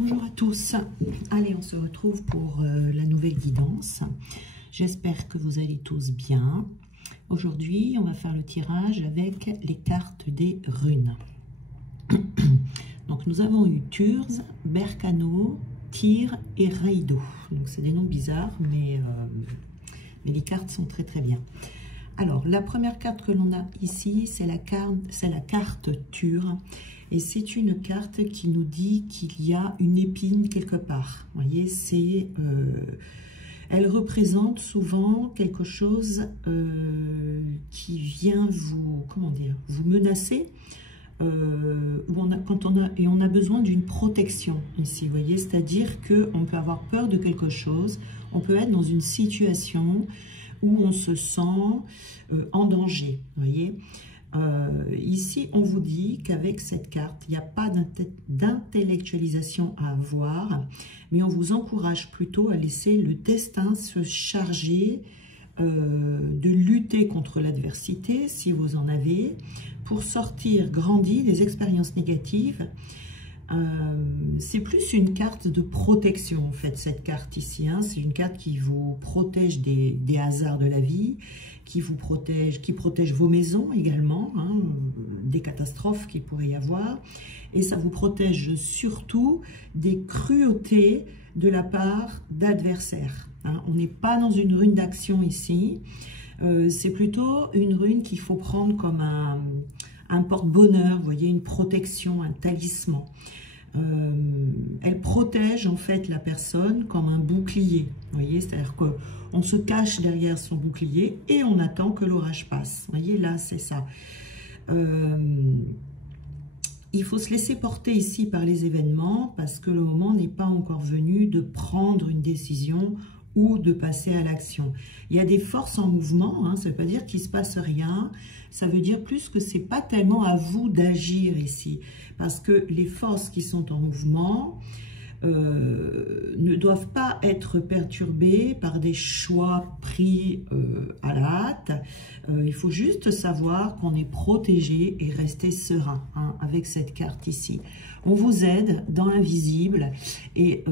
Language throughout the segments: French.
Bonjour à tous. Allez, on se retrouve pour la nouvelle guidance. J'espère que vous allez tous bien. Aujourd'hui, on va faire le tirage avec les cartes des runes. Donc, nous avons eu Thurz, Berkano, Tyr et Raido. Donc, c'est des noms bizarres, mais les cartes sont très très bien. Alors, la première carte que l'on a ici, c'est la carte Tyr. Et c'est une carte qui nous dit qu'il y a une épine quelque part. Vous voyez, elle représente souvent quelque chose qui vient vous, vous menacer. On a besoin d'une protection ici, vous voyez, c'est-à-dire qu'on peut avoir peur de quelque chose, on peut être dans une situation où on se sent en danger, vous voyez. Ici, on vous dit qu'avec cette carte, il n'y a pas d'intellectualisation à avoir, mais on vous encourage plutôt à laisser le destin se charger de lutter contre l'adversité, si vous en avez, pour sortir grandi des expériences négatives. C'est plus une carte de protection, en fait, cette carte ici. Hein. C'est une carte qui vous protège des hasards de la vie, qui protège vos maisons également, hein, des catastrophes qu'il pourrait y avoir. Et ça vous protège surtout des cruautés de la part d'adversaires. Hein. On n'est pas dans une rune d'action ici. C'est plutôt une rune qu'il faut prendre comme un porte-bonheur, vous voyez, une protection, un talisman. Elle protège en fait la personne comme un bouclier, vous voyez, c'est-à-dire qu'on se cache derrière son bouclier et on attend que l'orage passe, vous voyez, là c'est ça. Il faut se laisser porter ici par les événements parce que le moment n'est pas encore venu de prendre une décision ou de passer à l'action. Il y a des forces en mouvement, hein, ça ne veut pas dire qu'il ne se passe rien, ça veut dire plus que ce n'est pas tellement à vous d'agir ici, parce que les forces qui sont en mouvement ne doivent pas être perturbées par des choix pris à la hâte. Il faut juste savoir qu'on est protégé et rester serein, hein, avec cette carte ici. On vous aide dans l'invisible et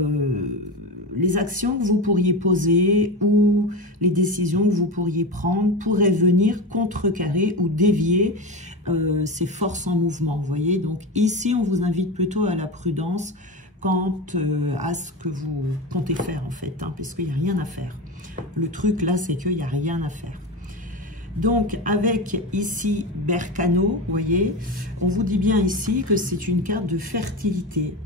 les actions que vous pourriez poser ou les décisions que vous pourriez prendre pourraient venir contrecarrer ou dévier ces forces en mouvement, vous voyez. Donc ici, on vous invite plutôt à la prudence quant à ce que vous comptez faire, en fait, hein, parce qu'il n'y a rien à faire. Le truc, là, c'est qu'il n'y a rien à faire. Donc, avec ici Berkano, vous voyez, on vous dit bien ici que c'est une carte de fertilité,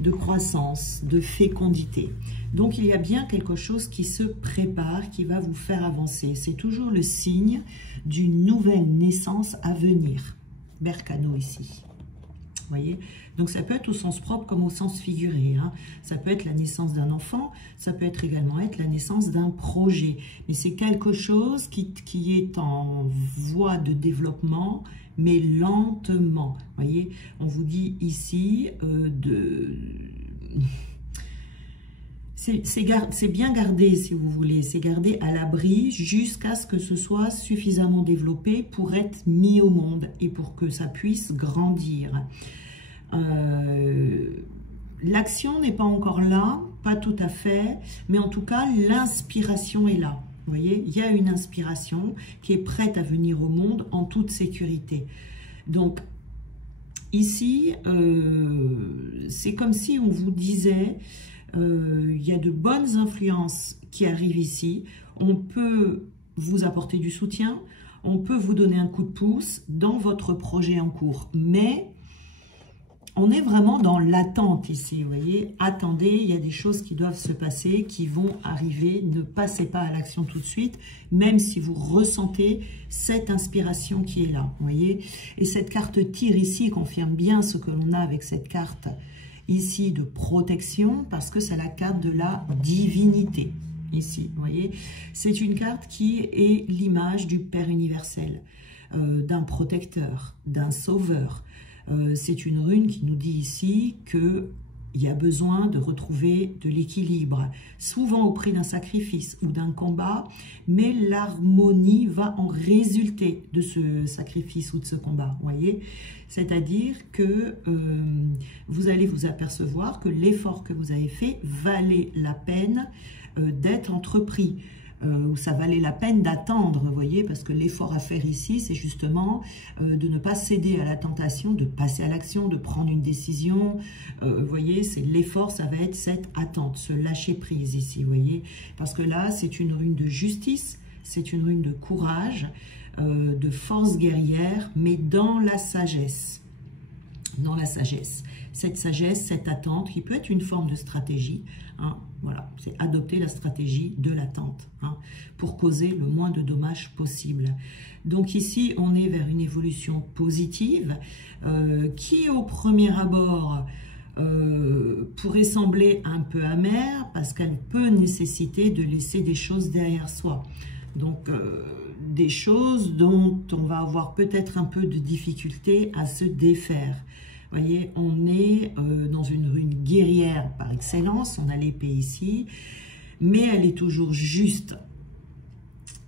de croissance, de fécondité. Donc, il y a bien quelque chose qui se prépare, qui va vous faire avancer. C'est toujours le signe d'une nouvelle naissance à venir. Berkano ici. Vous voyez, donc ça peut être au sens propre comme au sens figuré. Hein. Ça peut être la naissance d'un enfant, ça peut être également être la naissance d'un projet. Mais c'est quelque chose qui est en voie de développement, mais lentement. Vous voyez, on vous dit ici c'est bien gardé, si vous voulez, c'est gardé à l'abri jusqu'à ce que ce soit suffisamment développé pour être mis au monde et pour que ça puisse grandir. L'action n'est pas encore là, pas tout à fait, mais en tout cas, l'inspiration est là. Vous voyez, il y a une inspiration qui est prête à venir au monde en toute sécurité. Donc, ici, c'est comme si on vous disait... il y a de bonnes influences qui arrivent ici, on peut vous apporter du soutien, on peut vous donner un coup de pouce dans votre projet en cours, mais on est vraiment dans l'attente ici, vous voyez, attendez, il y a des choses qui doivent se passer, qui vont arriver, ne passez pas à l'action tout de suite, même si vous ressentez cette inspiration qui est là, vous voyez, et cette carte Tyr ici confirme bien ce que l'on a avec cette carte ici de protection, parce que c'est la carte de la divinité, ici, vous voyez. C'est une carte qui est l'image du Père universel, d'un protecteur, d'un sauveur. C'est une rune qui nous dit ici qu'il il y a besoin de retrouver de l'équilibre, souvent au prix d'un sacrifice ou d'un combat, mais l'harmonie va en résulter de ce sacrifice ou de ce combat, voyez. C'est-à-dire que vous allez vous apercevoir que l'effort que vous avez fait valait la peine d'être entrepris. Où ça valait la peine d'attendre, vous voyez, parce que l'effort à faire ici, c'est justement de ne pas céder à la tentation, de passer à l'action, de prendre une décision. Vous voyez, c'est l'effort, ça va être cette attente, ce lâcher prise ici, vous voyez, parce que là, c'est une rune de justice, c'est une rune de courage, de force guerrière, mais dans la sagesse. Dans la sagesse. Cette sagesse, cette attente, qui peut être une forme de stratégie, hein, voilà, c'est adopter la stratégie de l'attente, hein, pour causer le moins de dommages possible. Donc ici, on est vers une évolution positive, qui au premier abord pourrait sembler un peu amère, parce qu'elle peut nécessiter de laisser des choses derrière soi. Donc, des choses dont on va avoir peut-être un peu de difficulté à se défaire. Vous voyez, on est dans une rune guerrière par excellence, on a l'épée ici, mais elle est toujours juste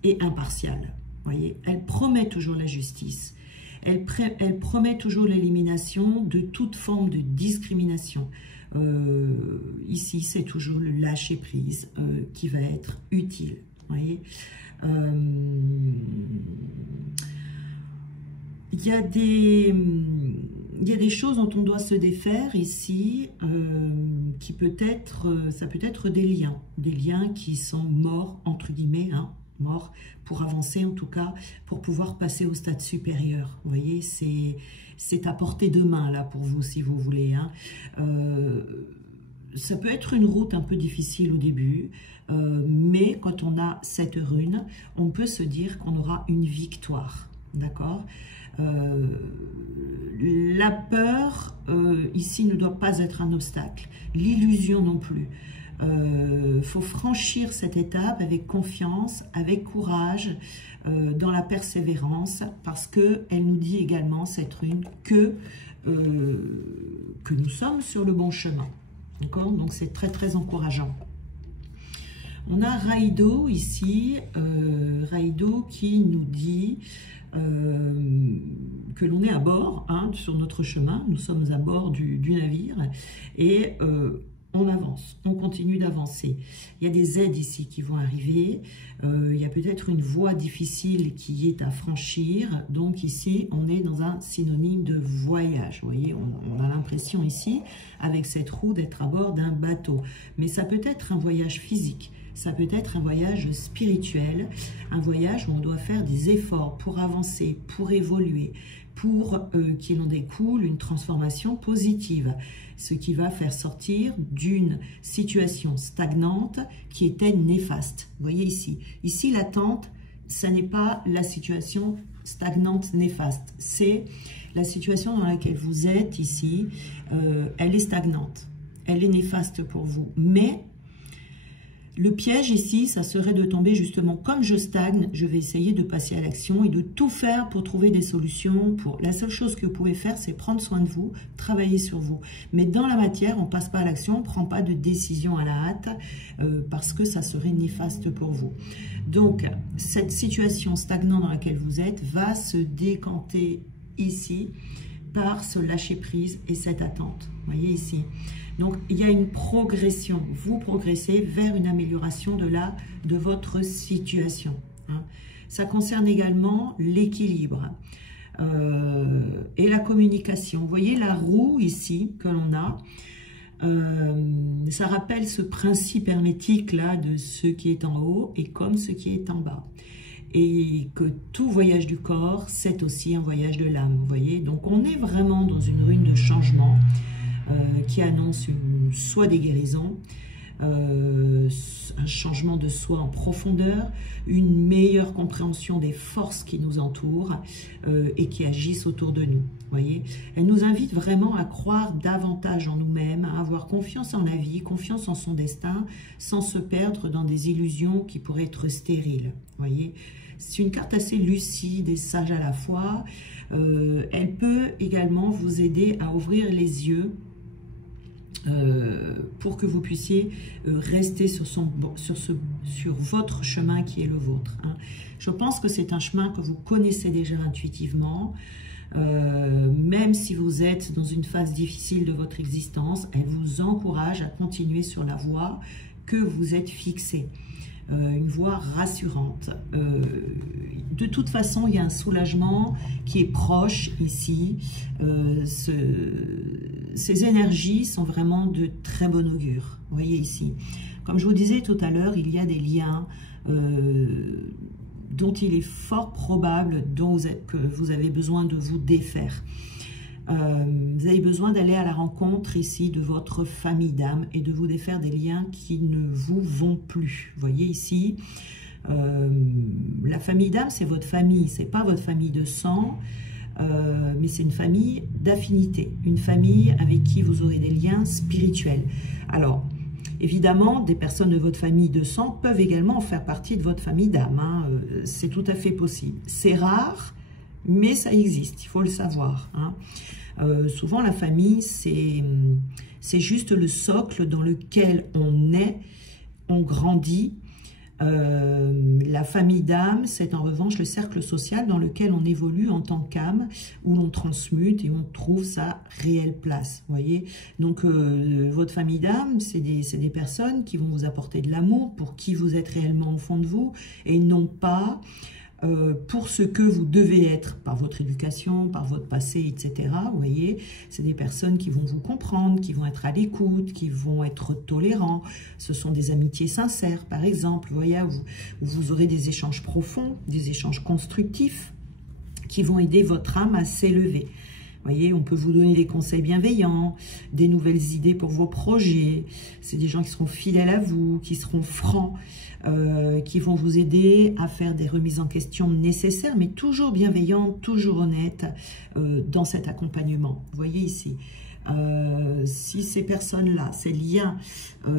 et impartiale. Vous voyez, elle promet toujours la justice, elle promet toujours l'élimination de toute forme de discrimination. Ici, c'est toujours le lâcher-prise qui va être utile. Vous voyez, il y a des choses dont on doit se défaire ici, qui ça peut être des liens qui sont morts, entre guillemets, hein, morts, pour avancer en tout cas, pour pouvoir passer au stade supérieur. Vous voyez, c'est à portée de main là pour vous, si vous voulez, hein. Ça peut être une route un peu difficile au début, mais quand on a cette rune, on peut se dire qu'on aura une victoire, d'accord ? La peur, ici, ne doit pas être un obstacle, l'illusion non plus. Faut franchir cette étape avec confiance, avec courage, dans la persévérance, parce qu'elle nous dit également, cette rune, que nous sommes sur le bon chemin. D'accord ? Donc c'est très très encourageant. On a Raido ici, Raido qui nous dit que l'on est à bord, hein, sur notre chemin, nous sommes à bord du navire, et on avance, on continue d'avancer. Il y a des aides ici qui vont arriver, il y a peut-être une voie difficile qui est à franchir, donc ici on est dans un synonyme de voyage. Vous voyez, on a l'impression ici, avec cette roue, d'être à bord d'un bateau, mais ça peut être un voyage physique, ça peut être un voyage spirituel, un voyage où on doit faire des efforts pour avancer, pour évoluer, pour qu'il en découle une transformation positive, ce qui va faire sortir d'une situation stagnante qui était néfaste. Vous voyez ici, l'attente, ça n'est pas la situation stagnante néfaste, c'est la situation dans laquelle vous êtes ici, elle est stagnante, elle est néfaste pour vous, mais le piège ici, ça serait de tomber justement, comme je stagne, je vais essayer de passer à l'action et de tout faire pour trouver des solutions. La seule chose que vous pouvez faire, c'est prendre soin de vous, travailler sur vous. Mais dans la matière, on ne passe pas à l'action, on ne prend pas de décision à la hâte, parce que ça serait néfaste pour vous. Donc, cette situation stagnante dans laquelle vous êtes va se décanter ici par ce lâcher-prise et cette attente. Vous voyez ici. Donc, il y a une progression. Vous progressez vers une amélioration de votre situation, hein. Ça concerne également l'équilibre et la communication. Vous voyez la roue ici que l'on a. Ça rappelle ce principe hermétique là de ce qui est en haut et comme ce qui est en bas. Et que tout voyage du corps, c'est aussi un voyage de l'âme, vous voyez. Donc on est vraiment dans une rune de changement qui annonce soit des guérisons, un changement de soi en profondeur, une meilleure compréhension des forces qui nous entourent et qui agissent autour de nous. Voyez, elle nous invite vraiment à croire davantage en nous-mêmes, à avoir confiance en la vie, confiance en son destin, sans se perdre dans des illusions qui pourraient être stériles. Voyez, c'est une carte assez lucide et sage à la fois. Elle peut également vous aider à ouvrir les yeux pour que vous puissiez rester sur votre chemin qui est le vôtre. Hein. Je pense que c'est un chemin que vous connaissez déjà intuitivement. Même si vous êtes dans une phase difficile de votre existence, elle vous encourage à continuer sur la voie que vous êtes fixée. Une voie rassurante. De toute façon, il y a un soulagement qui est proche ici. Ces énergies sont vraiment de très bon augure. Vous voyez ici. Comme je vous disais tout à l'heure, il y a des liens dont il est fort probable que vous avez besoin de vous défaire. Vous avez besoin d'aller à la rencontre ici de votre famille d'âme et de vous défaire des liens qui ne vous vont plus. Vous voyez ici, la famille d'âme, c'est votre famille, c'est pas votre famille de sang, mais c'est une famille d'affinité, une famille avec qui vous aurez des liens spirituels. Alors, évidemment, des personnes de votre famille de sang peuvent également faire partie de votre famille d'âme, hein, c'est tout à fait possible. C'est rare, mais ça existe, il faut le savoir. Hein. Souvent, la famille, c'est juste le socle dans lequel on naît, on grandit. La famille d'âme, c'est en revanche le cercle social dans lequel on évolue en tant qu'âme, où l'on transmute et on trouve sa réelle place. Vous voyez, donc votre famille d'âme, c'est des personnes qui vont vous apporter de l'amour pour qui vous êtes réellement au fond de vous, et non pas pour ce que vous devez être par votre éducation, par votre passé, etc. Vous voyez, c'est des personnes qui vont vous comprendre, qui vont être à l'écoute, qui vont être tolérants. Ce sont des amitiés sincères, par exemple. Vous voyez, où vous aurez des échanges profonds, des échanges constructifs qui vont aider votre âme à s'élever. Vous voyez, on peut vous donner des conseils bienveillants, des nouvelles idées pour vos projets. C'est des gens qui seront fidèles à vous, qui seront francs, qui vont vous aider à faire des remises en question nécessaires, mais toujours bienveillantes, toujours honnêtes dans cet accompagnement. Vous voyez ici, si ces personnes-là, ces liens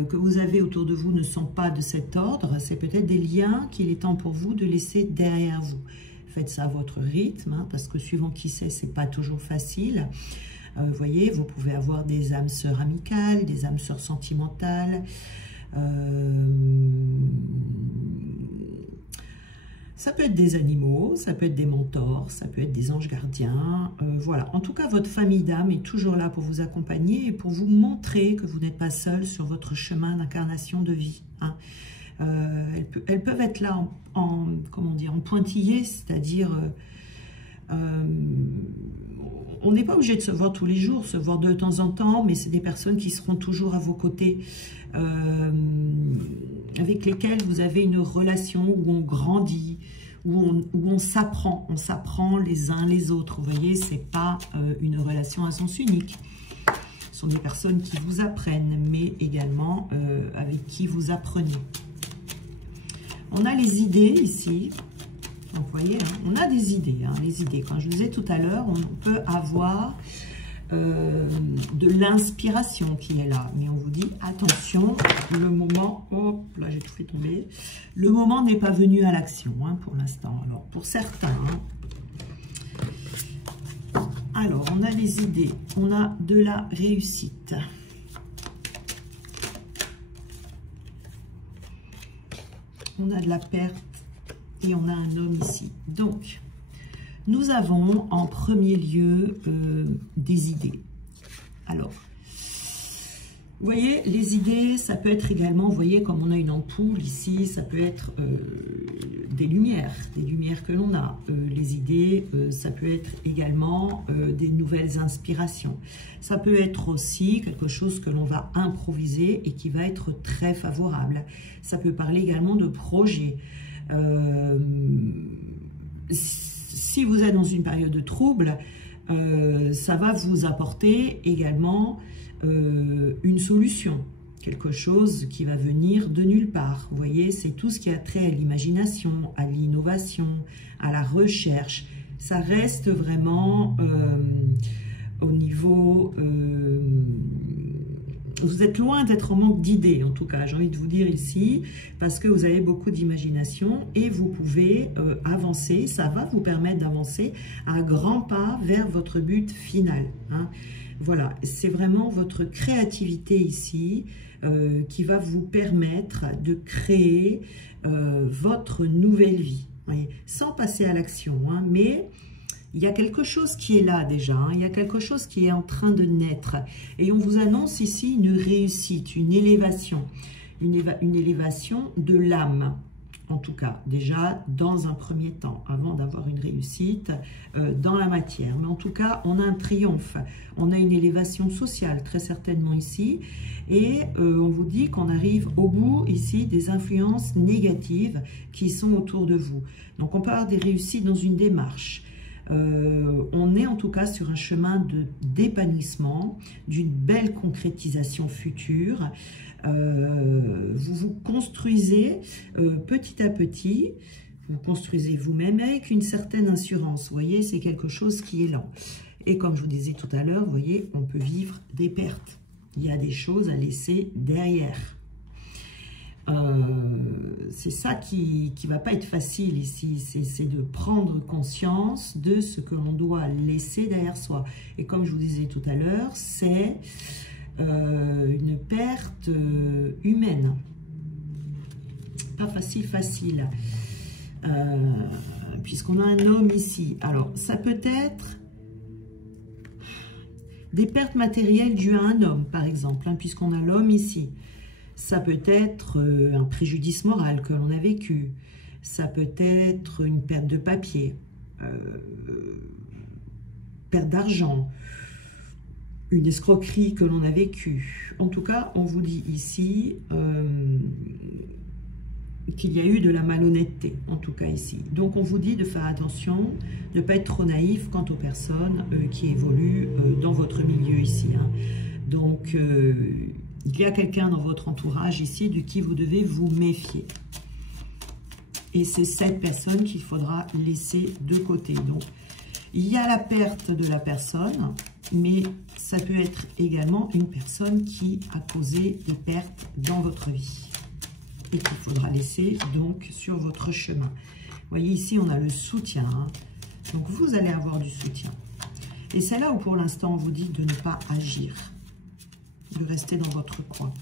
que vous avez autour de vous ne sont pas de cet ordre, c'est peut-être des liens qu'il est temps pour vous de laisser derrière vous. Faites ça à votre rythme, hein, parce que suivant qui c'est pas toujours facile. Vous voyez, vous pouvez avoir des âmes sœurs amicales, des âmes sœurs sentimentales. Ça peut être des animaux, ça peut être des mentors, ça peut être des anges gardiens. Voilà. En tout cas, votre famille d'âme est toujours là pour vous accompagner et pour vous montrer que vous n'êtes pas seul sur votre chemin d'incarnation de vie. Hein. Elles peuvent être là comment dire, en pointillé, c'est-à-dire on n'est pas obligé de se voir tous les jours, se voir de temps en temps, mais c'est des personnes qui seront toujours à vos côtés, avec lesquelles vous avez une relation où on grandit, où on s'apprend les uns les autres. Vous voyez, c'est pas une relation à sens unique. Ce sont des personnes qui vous apprennent, mais également avec qui vous apprenez. On a les idées ici. Donc, vous voyez, hein, on a des idées. Hein, les idées, quand je vous disais tout à l'heure, on peut avoir de l'inspiration qui est là. Mais on vous dit, attention, le moment... Hop, là, j'ai tout fait tomber. Le moment n'est pas venu à l'action, hein, pour l'instant. Alors, pour certains... Hein, alors, on a les idées. On a de la réussite. On a de la perte et on a un homme ici. Donc, nous avons en premier lieu des idées. Alors, vous voyez, les idées, ça peut être également, vous voyez, comme on a une ampoule ici, ça peut être des lumières que l'on a. Les idées, ça peut être également des nouvelles inspirations. Ça peut être aussi quelque chose que l'on va improviser et qui va être très favorable. Ça peut parler également de projets. Si vous êtes dans une période de trouble, ça va vous apporter également une solution, quelque chose qui va venir de nulle part. Vous voyez, c'est tout ce qui a trait à l'imagination, à l'innovation, à la recherche. Ça reste vraiment au niveau vous êtes loin d'être en manque d'idées, en tout cas, j'ai envie de vous dire ici, parce que vous avez beaucoup d'imagination et vous pouvez avancer, ça va vous permettre d'avancer à grands pas vers votre but final. Hein. Voilà, c'est vraiment votre créativité ici qui va vous permettre de créer votre nouvelle vie, voyez, sans passer à l'action, hein, mais il y a quelque chose qui est là déjà, hein, il y a quelque chose qui est en train de naître. Et on vous annonce ici une réussite, une élévation de l'âme. En tout cas, déjà dans un premier temps, avant d'avoir une réussite dans la matière. Mais en tout cas, on a un triomphe, on a une élévation sociale très certainement ici. Et on vous dit qu'on arrive au bout ici des influences négatives qui sont autour de vous. Donc on peut avoir des réussites dans une démarche. On est en tout cas sur un chemin d'épanouissement, d'une belle concrétisation future. Vous vous construisez petit à petit, vous construisez vous-même avec une certaine assurance. Vous voyez, c'est quelque chose qui est lent. Et comme je vous disais tout à l'heure, vous voyez, on peut vivre des pertes. Il y a des choses à laisser derrière. C'est ça qui va pas être facile ici, c'est de prendre conscience de ce que l'on doit laisser derrière soi. Et comme je vous disais tout à l'heure, c'est une perte humaine. Pas facile. Puisqu'on a un homme ici. Alors, ça peut être des pertes matérielles dues à un homme, par exemple, hein, puisqu'on a l'homme ici. Ça peut être un préjudice moral que l'on a vécu. Ça peut être une perte de papier, perte d'argent, une escroquerie que l'on a vécue. En tout cas, on vous dit ici qu'il y a eu de la malhonnêteté, en tout cas ici. Donc, on vous dit de faire attention, de ne pas être trop naïf quant aux personnes qui évoluent dans votre milieu ici. Hein. Donc, il y a quelqu'un dans votre entourage ici de qui vous devez vous méfier. Et c'est cette personne qu'il faudra laisser de côté. Donc, il y a la perte de la personne, mais ça peut être également une personne qui a causé des pertes dans votre vie et qu'il faudra laisser donc sur votre chemin. Vous voyez ici, on a le soutien. Hein. Donc, vous allez avoir du soutien. Et c'est là où pour l'instant, on vous dit de ne pas agir, de rester dans votre coin.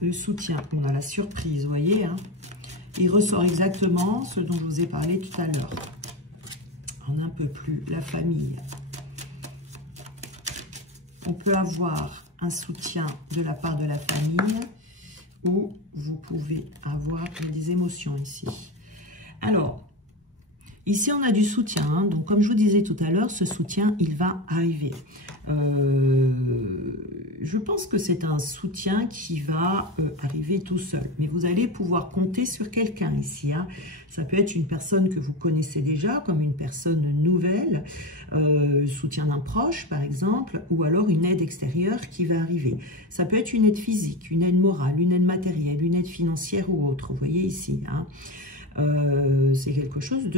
Le soutien, on a la surprise, vous voyez. Hein. Il ressort exactement ce dont je vous ai parlé tout à l'heure. En un peu plus, la famille. On peut avoir un soutien de la part de la famille ou vous pouvez avoir des émotions ici. Alors, ici, on a du soutien. Hein. Donc, comme je vous disais tout à l'heure, ce soutien, il va arriver. Je pense que c'est un soutien qui va arriver tout seul. Mais vous allez pouvoir compter sur quelqu'un ici. Hein. Ça peut être une personne que vous connaissez déjà, comme une personne nouvelle, soutien d'un proche, par exemple, ou alors une aide extérieure qui va arriver. Ça peut être une aide physique, une aide morale, une aide matérielle, une aide financière ou autre. Vous voyez ici, hein. C'est quelque chose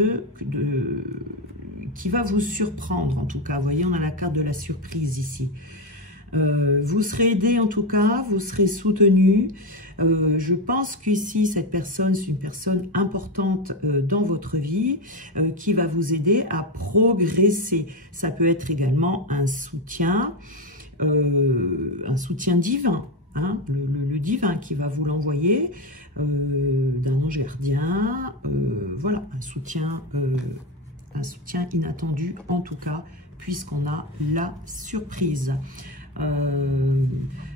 qui va vous surprendre en tout cas. Vous voyez, on a la carte de la surprise ici. Vous serez aidé en tout cas, vous serez soutenu. Je pense qu'ici, cette personne, c'est une personne importante dans votre vie qui va vous aider à progresser. Ça peut être également un soutien divin. Hein, le divin qui va vous l'envoyer, d'un ange gardien, voilà, un soutien inattendu en tout cas, puisqu'on a la surprise.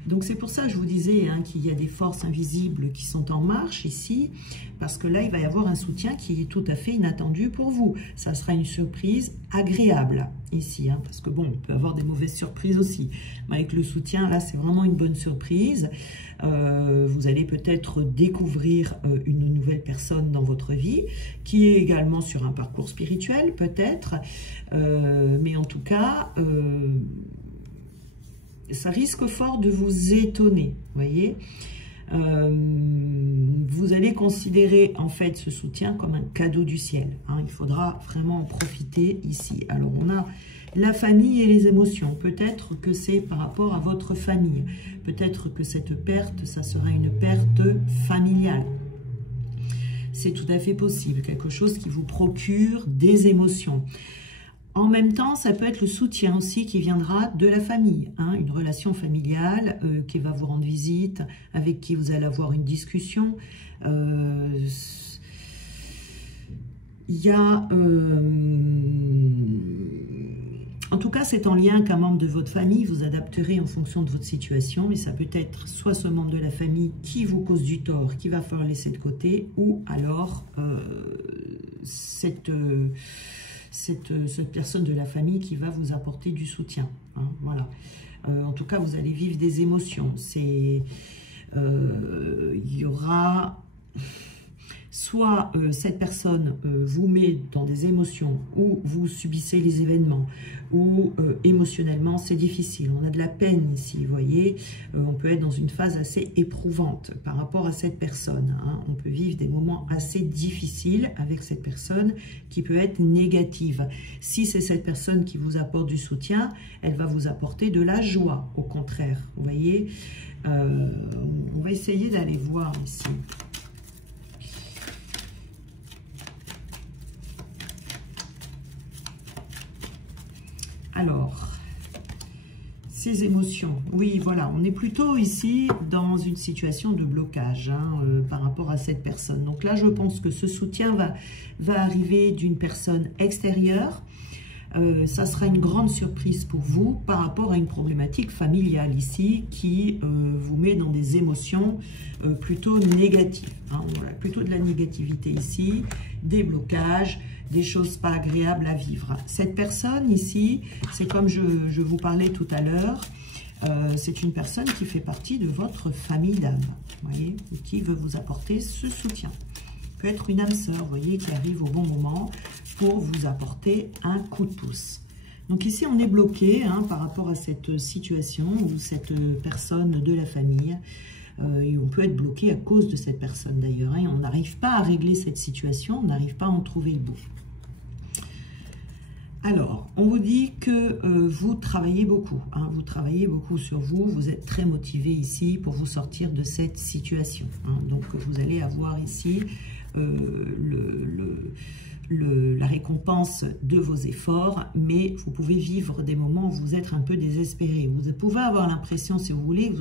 Donc c'est pour ça que je vous disais hein, qu'il y a des forces invisibles qui sont en marche ici, parce que là il va y avoir un soutien qui est tout à fait inattendu pour vous. Ça sera une surprise agréable ici, hein, parce que bon, on peut avoir des mauvaises surprises aussi. Mais avec le soutien, là c'est vraiment une bonne surprise. Vous allez peut-être découvrir une nouvelle personne dans votre vie, qui est également sur un parcours spirituel peut-être, mais en tout cas... ça risque fort de vous étonner, voyez. Vous allez considérer en fait ce soutien comme un cadeau du ciel. Hein. Il faudra vraiment en profiter ici. Alors on a La famille et les émotions. Peut-être que c'est par rapport à votre famille. Peut-être que cette perte, ça sera une perte familiale. C'est tout à fait possible. Quelque chose qui vous procure des émotions. En même temps, ça peut être le soutien aussi qui viendra de la famille. Hein, une relation familiale qui va vous rendre visite, avec qui vous allez avoir une discussion. Il y a... en tout cas, c'est en lien qu'un membre de votre famille, vous adapterez en fonction de votre situation, mais ça peut être soit ce membre de la famille qui vous cause du tort, qu'il va falloir laisser de côté, ou alors cette personne de la famille qui va vous apporter du soutien. Hein, voilà. En tout cas, vous allez vivre des émotions. Il y aura... Soit cette personne vous met dans des émotions, ou vous subissez les événements, ou émotionnellement c'est difficile. On a de la peine ici, vous voyez. On peut être dans une phase assez éprouvante par rapport à cette personne. Hein. On peut vivre des moments assez difficiles avec cette personne qui peut être négative. Si c'est cette personne qui vous apporte du soutien, elle va vous apporter de la joie, au contraire. Vous voyez, on va essayer d'aller voir ici. Alors, ces émotions, oui, voilà, on est plutôt ici dans une situation de blocage hein, par rapport à cette personne. Donc là, je pense que ce soutien va arriver d'une personne extérieure. Ça sera une grande surprise pour vous par rapport à une problématique familiale ici qui vous met dans des émotions plutôt négatives. Hein, voilà, plutôt de la négativité ici, des blocages, des choses pas agréables à vivre. Cette personne ici, c'est comme je vous parlais tout à l'heure, c'est une personne qui fait partie de votre famille d'âme, voyez, et qui veut vous apporter ce soutien. Peut être une âme sœur, vous voyez, qui arrive au bon moment pour vous apporter un coup de pouce. Donc ici, on est bloqué hein, par rapport à cette situation ou cette personne de la famille. Et on peut être bloqué à cause de cette personne d'ailleurs. Hein, on n'arrive pas à régler cette situation, on n'arrive pas à en trouver le bout. Alors, on vous dit que vous travaillez beaucoup. Hein, vous travaillez beaucoup sur vous. Vous êtes très motivé ici pour vous sortir de cette situation. Hein, donc, vous allez avoir ici la récompense de vos efforts, mais vous pouvez vivre des moments où vous êtes un peu désespéré. Vous pouvez avoir l'impression, si vous voulez,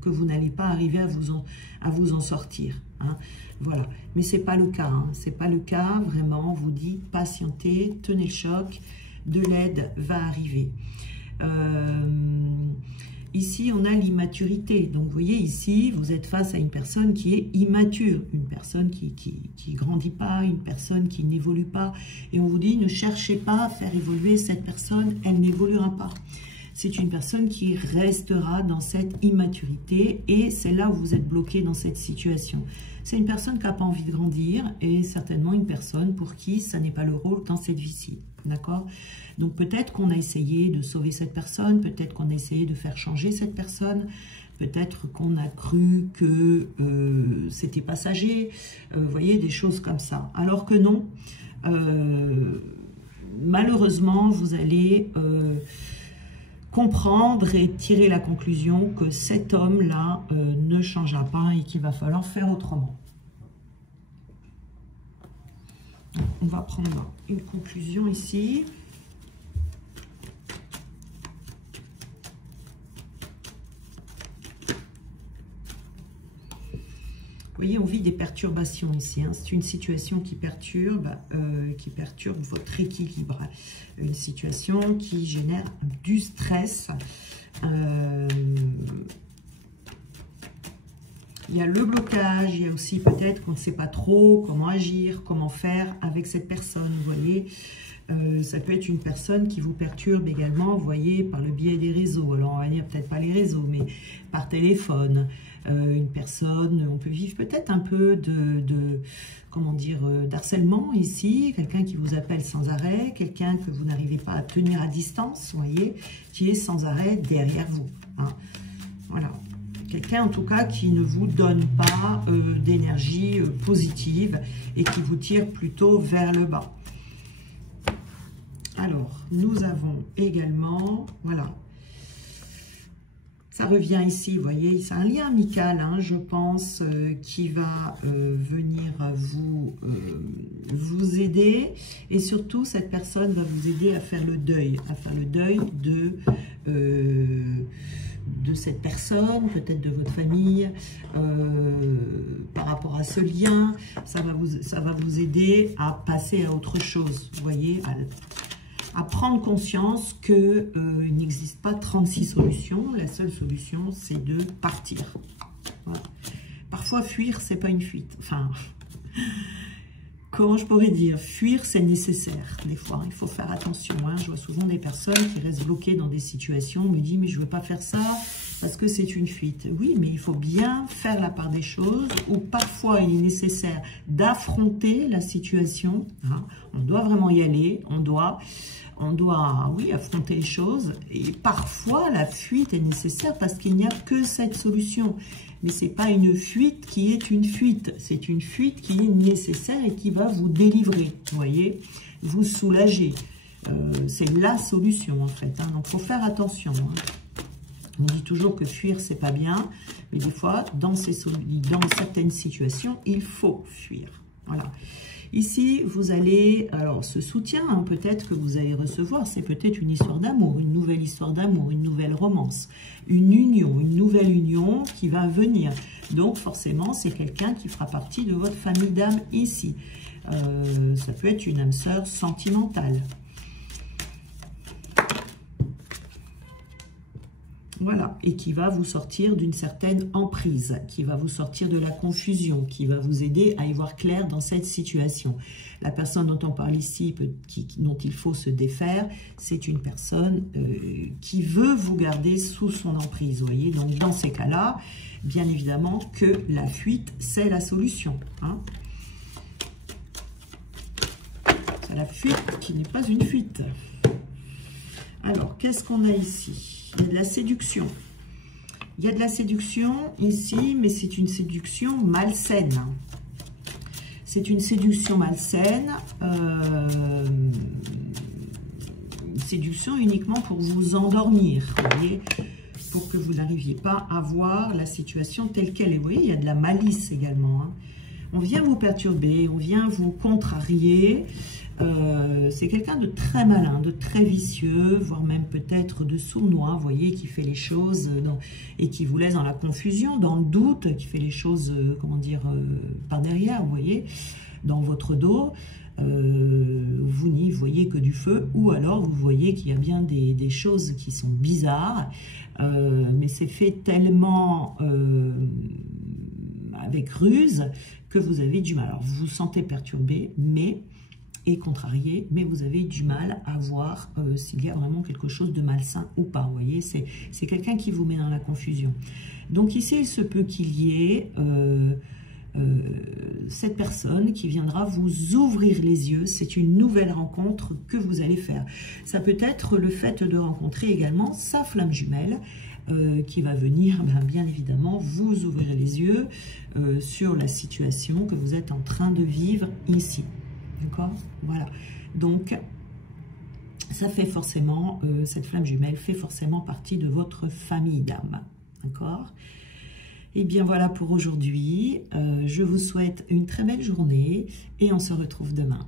que vous n'allez pas arriver à vous en sortir. Hein. Voilà, mais ce n'est pas le cas. Hein. Ce n'est pas le cas, vraiment. On vous dit, patientez, tenez le choc, de l'aide va arriver. Ici, on a l'immaturité. Donc, vous voyez, ici, vous êtes face à une personne qui est immature, une personne qui grandit pas, une personne qui n'évolue pas. Et on vous dit, ne cherchez pas à faire évoluer cette personne, elle n'évoluera pas. C'est une personne qui restera dans cette immaturité et c'est là où vous êtes bloqué dans cette situation. C'est une personne qui n'a pas envie de grandir et certainement une personne pour qui ça n'est pas le rôle dans cette vie-ci. D'accord? Donc peut-être qu'on a essayé de sauver cette personne, peut-être qu'on a essayé de faire changer cette personne, peut-être qu'on a cru que c'était passager, vous voyez, des choses comme ça. Alors que non, malheureusement, vous allez comprendre et tirer la conclusion que cet homme-là ne changera pas et qu'il va falloir faire autrement. On va prendre une conclusion ici. Vous voyez, on vit des perturbations ici. Hein. C'est une situation qui perturbe votre équilibre. Une situation qui génère du stress. Il y a le blocage, il y a aussi peut-être qu'on ne sait pas trop comment agir, comment faire avec cette personne, vous voyez. Ça peut être une personne qui vous perturbe également, vous voyez, par le biais des réseaux. Alors, on va dire peut-être pas les réseaux, mais par téléphone. Une personne, on peut vivre peut-être un peu comment dire, d'harcèlement ici. Quelqu'un qui vous appelle sans arrêt, quelqu'un que vous n'arrivez pas à tenir à distance, vous voyez, qui est sans arrêt derrière vous. Hein. Voilà. Quelqu'un en tout cas qui ne vous donne pas d'énergie positive et qui vous tire plutôt vers le bas. Alors, nous avons également, voilà, ça revient ici, vous voyez, c'est un lien amical, hein, je pense, qui va venir vous aider. Et surtout, cette personne va vous aider à faire le deuil de cette personne, peut-être de votre famille, par rapport à ce lien. Ça va vous aider à passer à autre chose, vous voyez, à prendre conscience qu'il n'existe pas 36 solutions. La seule solution, c'est de partir. Voilà. Parfois, fuir, c'est pas une fuite. Enfin, comment je pourrais dire? Fuir, c'est nécessaire. Des fois, il faut faire attention. Hein. Je vois souvent des personnes qui restent bloquées dans des situations. On me dit, mais je veux pas faire ça parce que c'est une fuite. Oui, mais il faut bien faire la part des choses, ou parfois il est nécessaire d'affronter la situation. Hein. On doit vraiment y aller. On doit, oui, affronter les choses. Et parfois, la fuite est nécessaire parce qu'il n'y a que cette solution. Mais ce n'est pas une fuite qui est une fuite. C'est une fuite qui est nécessaire et qui va vous délivrer, vous voyez, vous soulager. C'est la solution, en fait. Hein. Donc, il faut faire attention. Hein. On dit toujours que fuir, c'est pas bien. Mais des fois, dans certaines situations, il faut fuir. Voilà. Ici, vous allez, alors ce soutien, hein, peut-être que vous allez recevoir, c'est peut-être une histoire d'amour, une nouvelle histoire d'amour, une nouvelle romance, une union, une nouvelle union qui va venir. Donc forcément, c'est quelqu'un qui fera partie de votre famille d'âme ici. Ça peut être une âme sœur sentimentale. Voilà, et qui va vous sortir d'une certaine emprise, qui va vous sortir de la confusion, qui va vous aider à y voir clair dans cette situation. La personne dont on parle ici, dont il faut se défaire, c'est une personne qui veut vous garder sous son emprise, vous voyez. Donc dans ces cas-là, bien évidemment que la fuite, c'est la solution. Hein. C'est la fuite qui n'est pas une fuite. Alors, qu'est-ce qu'on a ici ? Il y a de la séduction. Il y a de la séduction ici, mais c'est une séduction malsaine. C'est une séduction malsaine. Une séduction uniquement pour vous endormir, vous voyez, pour que vous n'arriviez pas à voir la situation telle qu'elle est. Vous voyez, il y a de la malice également. Hein. On vient vous perturber, on vient vous contrarier. C'est quelqu'un de très malin, de très vicieux, voire même peut-être de sournois, vous voyez, qui fait les choses et qui vous laisse dans la confusion, dans le doute, qui fait les choses, comment dire, par derrière, vous voyez, dans votre dos. Vous n'y voyez que du feu, ou alors vous voyez qu'il y a bien des choses qui sont bizarres, mais c'est fait tellement avec ruse que vous avez du mal. Alors vous vous sentez perturbé, et contrarié, mais vous avez du mal à voir s'il y a vraiment quelque chose de malsain ou pas. Vous voyez, c'est quelqu'un qui vous met dans la confusion. Donc ici, il se peut qu'il y ait cette personne qui viendra vous ouvrir les yeux. C'est une nouvelle rencontre que vous allez faire. Ça peut être le fait de rencontrer également sa flamme jumelle qui va venir, bien évidemment, vous ouvrir les yeux sur la situation que vous êtes en train de vivre ici. D'accord? Voilà. Donc, ça fait forcément, cette flamme jumelle fait forcément partie de votre famille d'âme. D'accord? Et bien voilà pour aujourd'hui. Je vous souhaite une très belle journée et on se retrouve demain.